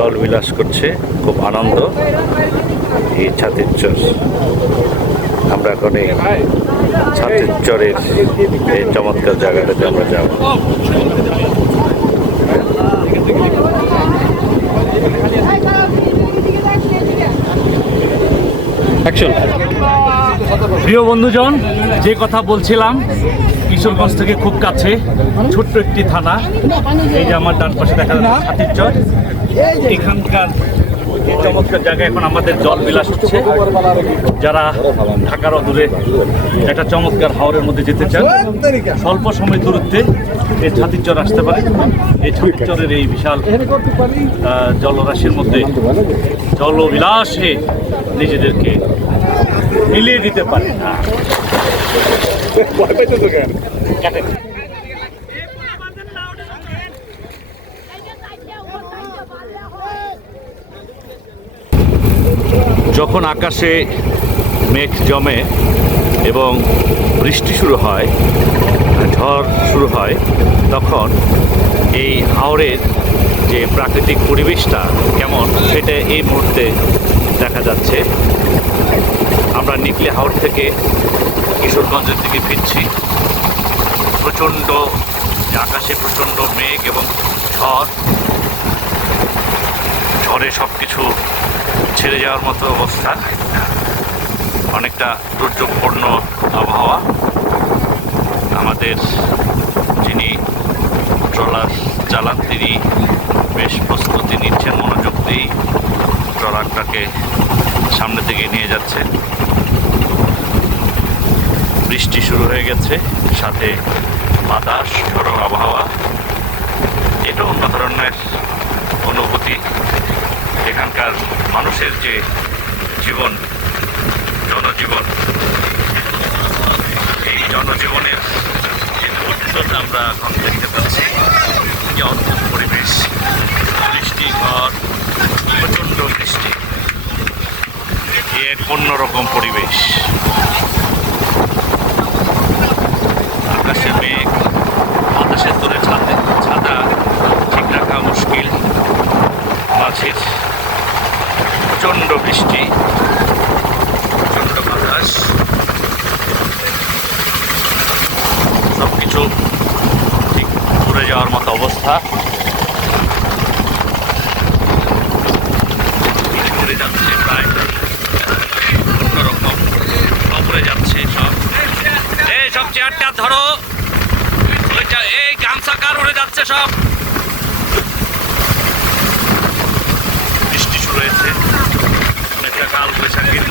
জল বিলাস করছে, খুব আনন্দ। এই ছাতির চর আমরা এখন এই ছাতির চরের এই চমৎকার জায়গাটাতে আমরা যাব। প্রিয় বন্ধুজন, যে কথা বলছিলাম, কিশোরগঞ্জ থেকে খুব কাছে, ছোট্ট একটি থানা। এই যে আমার ডান পাশে দেখা যাচ্ছে এখানকার এই চমৎকার জায়গায় এখন আমাদের জল বিলাস হচ্ছে। যারা ঢাকার অদূরে একটা চমৎকার হাওরের মধ্যে যেতে চান স্বল্প সময় দূরত্বে এই ছাতির চর আসতে পারে এই ছাতির চরের এই বিশাল জলরাশির মধ্যে জলবিলাসে নিজেদেরকে মিলিয়ে দিতে পারে। কাটেন। যখন আকাশে মেঘ জমে এবং বৃষ্টি শুরু হয়, ঝড় শুরু হয়, তখন এই হাওরের যে প্রাকৃতিক পরিবেশটা কেমন সেটা এই মুহূর্তে দেখা যাচ্ছে। আমরা নিকলে হাওড় থেকে কিশোরগঞ্জের দিকে ফিরছি। প্রচণ্ড আকাশে প্রচণ্ড মেঘ এবং ঝড়, ঝড়ে সব কিছু ছেড়ে যাওয়ার মতো অবস্থা। অনেকটা দুর্যোগপূর্ণ আবহাওয়া। আমাদের যিনি ট্রলার চালান, তিনি বেশ প্রস্তুতি নিচ্ছেন, মনোযোগ দিয়েই ট্রলারটাকে সামনে থেকে নিয়ে যাচ্ছে বৃষ্টি শুরু হয়ে গেছে, সাথে বাতাস, ঝড়ো আবহাওয়া। এটা অন্য ধরনের এখানকার মানুষের যে জীবন, জনজীবন, এই জনজীবনের যে আমরা এখন দেখতে পাচ্ছি যে অদ্ভুত পরিবেশ, বৃষ্টি ঘর প্রচণ্ড বৃষ্টি। এক অন্যরকম পরিবেশ আকাশে মেঘ বাতাসের দূরে ছাদে ছাদা ঠিক রাখা মুশকিল মাঝের প্রচণ্ড বৃষ্টি প্রচণ্ড বাতাস সব কিছু ঠিক ঘুরে যাওয়ার মতো অবস্থা। যাচ্ছে সব। চেয়ারটা ধরো। এই গামছা কার উড়ে যাচ্ছে সব? বৃষ্টি শুরু হয়েছে। কাল বৈশাখীর